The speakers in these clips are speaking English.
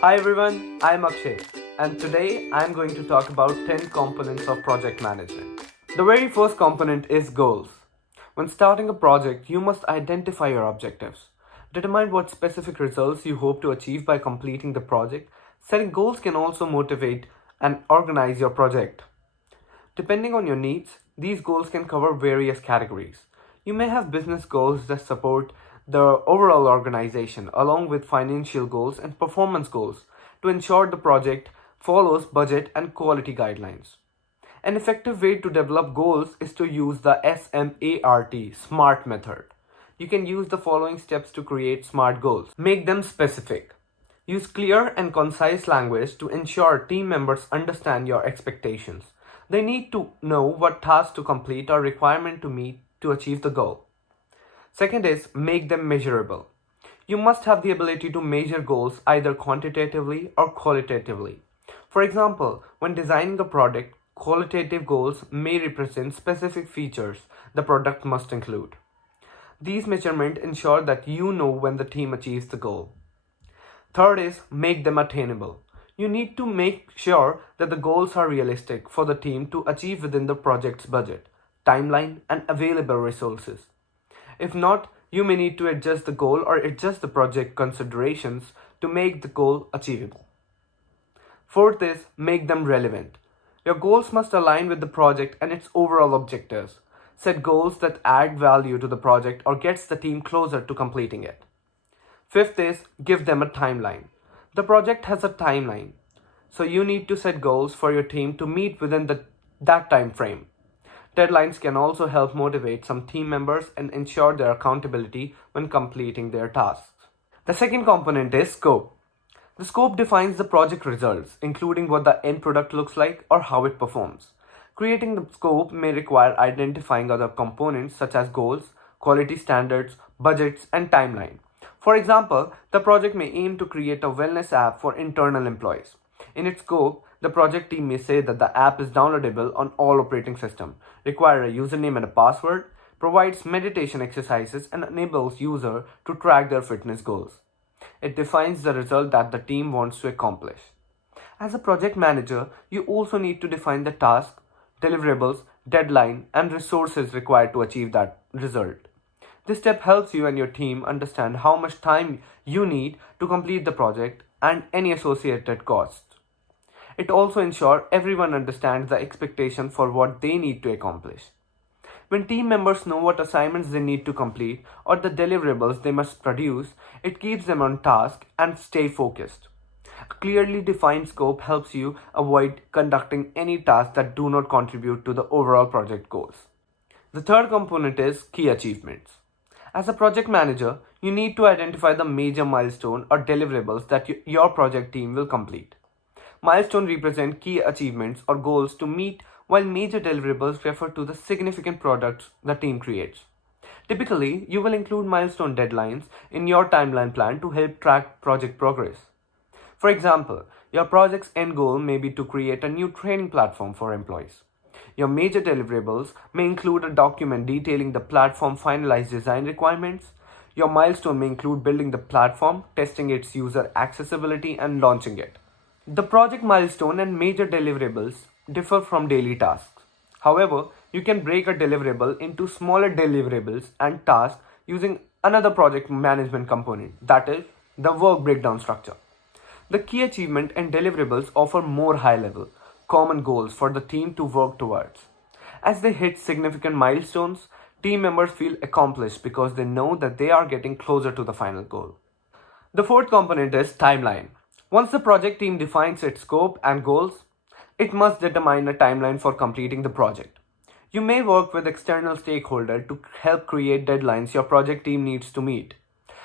Hi everyone, I'm Akshay, and today I'm going to talk about 10 components of project management. The very first component is goals. When starting a project, you must identify your objectives. Determine what specific results you hope to achieve by completing the project. Setting goals can also motivate and organize your project. Depending on your needs, these goals can cover various categories. You may have business goals that support the overall organization, along with financial goals and performance goals to ensure the project follows budget and quality guidelines. An effective way to develop goals is to use the SMART method. You can use the following steps to create SMART goals. Make them specific. Use clear and concise language to ensure team members understand your expectations. They need to know what tasks to complete or requirement to meet to achieve the goal. Second is make them measurable. You must have the ability to measure goals either quantitatively or qualitatively. For example, when designing a product, qualitative goals may represent specific features the product must include. These measurements ensure that you know when the team achieves the goal. Third is make them attainable. You need to make sure that the goals are realistic for the team to achieve within the project's budget, timeline, and available resources. If not, you may need to adjust the goal or adjust the project considerations to make the goal achievable. Fourth is make them relevant. Your goals must align with the project and its overall objectives. Set goals that add value to the project or gets the team closer to completing it. Fifth is give them a timeline. The project has a timeline, so you need to set goals for your team to meet within that time frame. Deadlines can also help motivate some team members and ensure their accountability when completing their tasks. The second component is scope. The scope defines the project results, including what the end product looks like or how it performs. Creating the scope may require identifying other components such as goals, quality standards, budgets, and timeline. For example, the project may aim to create a wellness app for internal employees. In its scope, the project team may say that the app is downloadable on all operating systems, require a username and a password, provides meditation exercises, and enables user to track their fitness goals. It defines the result that the team wants to accomplish. As a project manager, you also need to define the task, deliverables, deadline, and resources required to achieve that result. This step helps you and your team understand how much time you need to complete the project and any associated costs. It also ensures everyone understands the expectation for what they need to accomplish. When team members know what assignments they need to complete or the deliverables they must produce, it keeps them on task and stay focused. A clearly defined scope helps you avoid conducting any tasks that do not contribute to the overall project goals. The third component is key achievements. As a project manager, you need to identify the major milestone or deliverables that your project team will complete. Milestones represent key achievements or goals to meet, while major deliverables refer to the significant products the team creates. Typically, you will include milestone deadlines in your timeline plan to help track project progress. For example, your project's end goal may be to create a new training platform for employees. Your major deliverables may include a document detailing the platform finalized design requirements. Your milestone may include building the platform, testing its user accessibility, and launching it. The project milestone and major deliverables differ from daily tasks. However, you can break a deliverable into smaller deliverables and tasks using another project management component, that is, the work breakdown structure. The key achievement and deliverables offer more high-level, common goals for the team to work towards. As they hit significant milestones, team members feel accomplished because they know that they are getting closer to the final goal. The fourth component is timeline. Once the project team defines its scope and goals, it must determine a timeline for completing the project. You may work with external stakeholders to help create deadlines your project team needs to meet.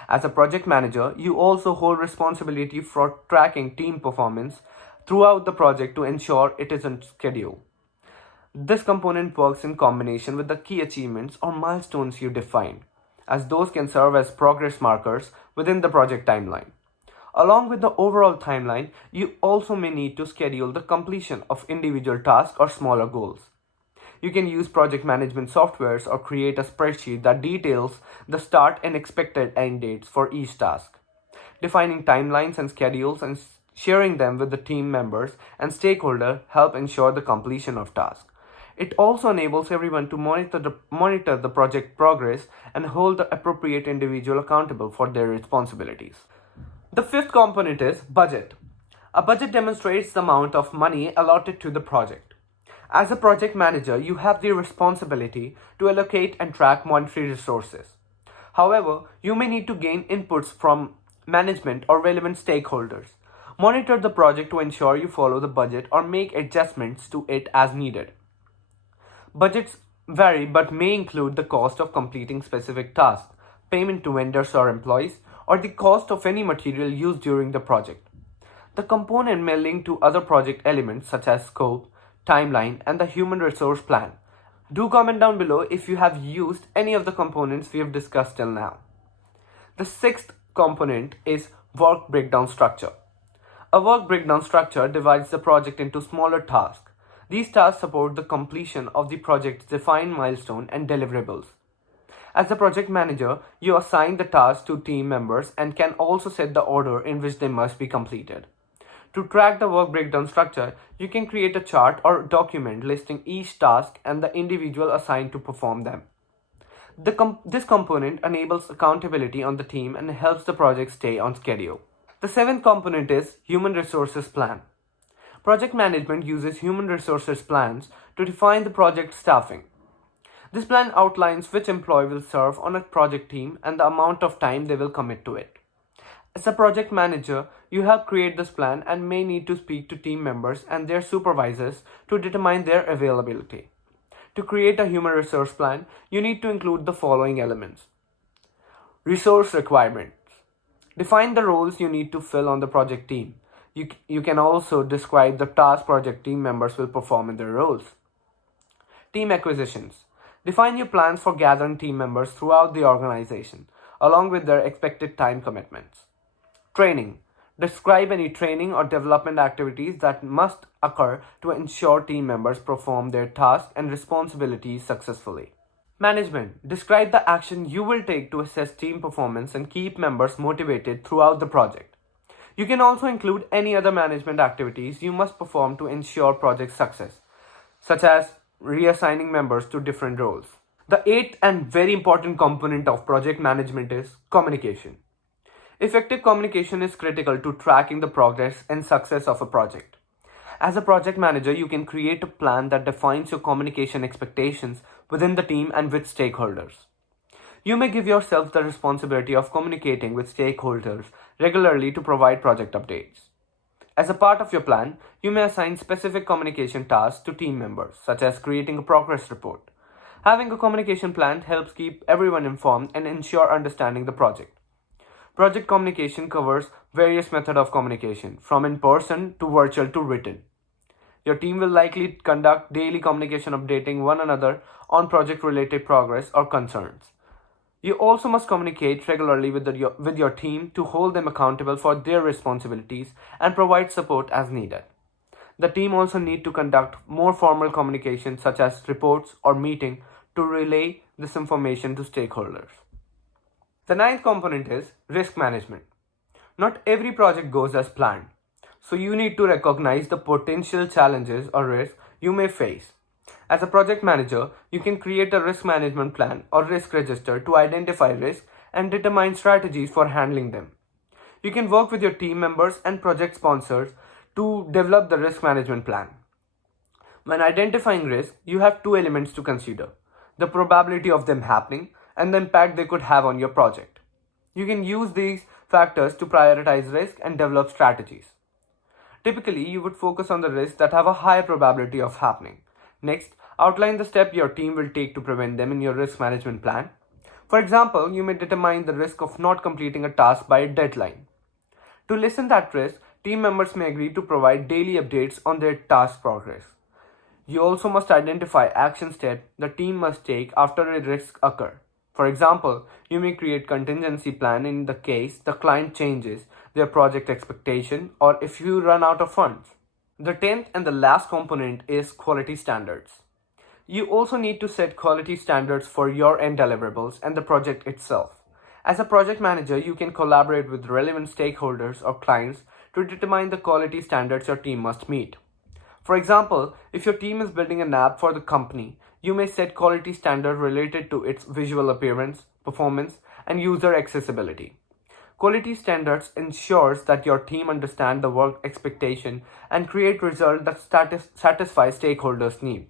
As a project manager, you also hold responsibility for tracking team performance throughout the project to ensure it is on schedule. This component works in combination with the key achievements or milestones you define, as those can serve as progress markers within the project timeline. Along with the overall timeline, you also may need to schedule the completion of individual tasks or smaller goals. You can use project management softwares or create a spreadsheet that details the start and expected end dates for each task. Defining timelines and schedules Sharing them with the team members and stakeholders help ensure the completion of tasks. It also enables everyone to monitor the project progress and hold the appropriate individual accountable for their responsibilities. The fifth component is budget. A budget demonstrates the amount of money allotted to the project. As a project manager, you have the responsibility to allocate and track monetary resources. However, you may need to gain inputs from management or relevant stakeholders. Monitor the project to ensure you follow the budget or make adjustments to it as needed. Budgets vary but may include the cost of completing specific tasks, payment to vendors or employees, or the cost of any material used during the project. The component may link to other project elements such as scope, timeline, and the human resource plan. Do comment down below if you have used any of the components we have discussed till now. The sixth component is work breakdown structure. A work breakdown structure divides the project into smaller tasks. These tasks support the completion of the project's defined milestone and deliverables. As a project manager, you assign the tasks to team members and can also set the order in which they must be completed. To track the work breakdown structure, you can create a chart or document listing each task and the individual assigned to perform them. This component enables accountability on the team and helps the project stay on schedule. The seventh component is human resources plan. Project management uses human resources plans to define the project staffing. This plan outlines which employee will serve on a project team and the amount of time they will commit to it. As a project manager, you help create this plan and may need to speak to team members and their supervisors to determine their availability. To create a human resource plan, you need to include the following elements. Resource requirements. Define the roles you need to fill on the project team. You can also describe the task project team members will perform in their roles. Team acquisitions. Define your plans for gathering team members throughout the organization, along with their expected time commitments. Training. Describe any training or development activities that must occur to ensure team members perform their tasks and responsibilities successfully. Management. Describe the action you will take to assess team performance and keep members motivated throughout the project. You can also include any other management activities you must perform to ensure project success, such as reassigning members to different roles. The eighth and very important component of project management is communication. Effective communication is critical to tracking the progress and success of a project. As a project manager, you can create a plan that defines your communication expectations within the team and with stakeholders. You may give yourself the responsibility of communicating with stakeholders regularly to provide project updates. As a part of your plan, you may assign specific communication tasks to team members, such as creating a progress report. Having a communication plan helps keep everyone informed and ensure understanding the project. Project communication covers various methods of communication, from in person to virtual to written. Your team will likely conduct daily communication updating one another on project-related progress or concerns. You also must communicate regularly with your team to hold them accountable for their responsibilities and provide support as needed. The team also need to conduct more formal communication such as reports or meeting to relay this information to stakeholders. The ninth component is risk management. Not every project goes as planned, so you need to recognize the potential challenges or risks you may face. As a project manager, you can create a risk management plan or risk register to identify risks and determine strategies for handling them. You can work with your team members and project sponsors to develop the risk management plan. When identifying risks, you have two elements to consider: the probability of them happening and the impact they could have on your project. You can use these factors to prioritize risk and develop strategies. Typically, you would focus on the risks that have a high probability of happening. Next, outline the step your team will take to prevent them in your risk management plan. For example, you may determine the risk of not completing a task by a deadline. To lessen that risk, team members may agree to provide daily updates on their task progress. You also must identify action steps the team must take after a risk occurs. For example, you may create contingency plan in the case the client changes their project expectation or if you run out of funds. The 10th and the last component is quality standards. You also need to set quality standards for your end deliverables and the project itself. As a project manager, you can collaborate with relevant stakeholders or clients to determine the quality standards your team must meet. For example, if your team is building an app for the company, you may set quality standards related to its visual appearance, performance, and user accessibility. Quality standards ensures that your team understand the work expectation and create results that satisfy stakeholders' needs.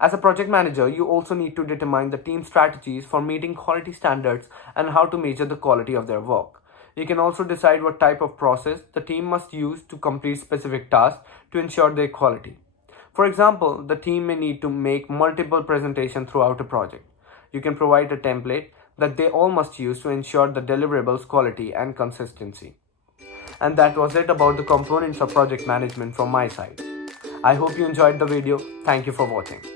As a project manager, you also need to determine the team's strategies for meeting quality standards and how to measure the quality of their work. You can also decide what type of process the team must use to complete specific tasks to ensure their quality. For example, the team may need to make multiple presentations throughout a project. You can provide a template that they all must use to ensure the deliverables quality and consistency. And that was it about the components of project management from my side. I hope you enjoyed the video. Thank you for watching.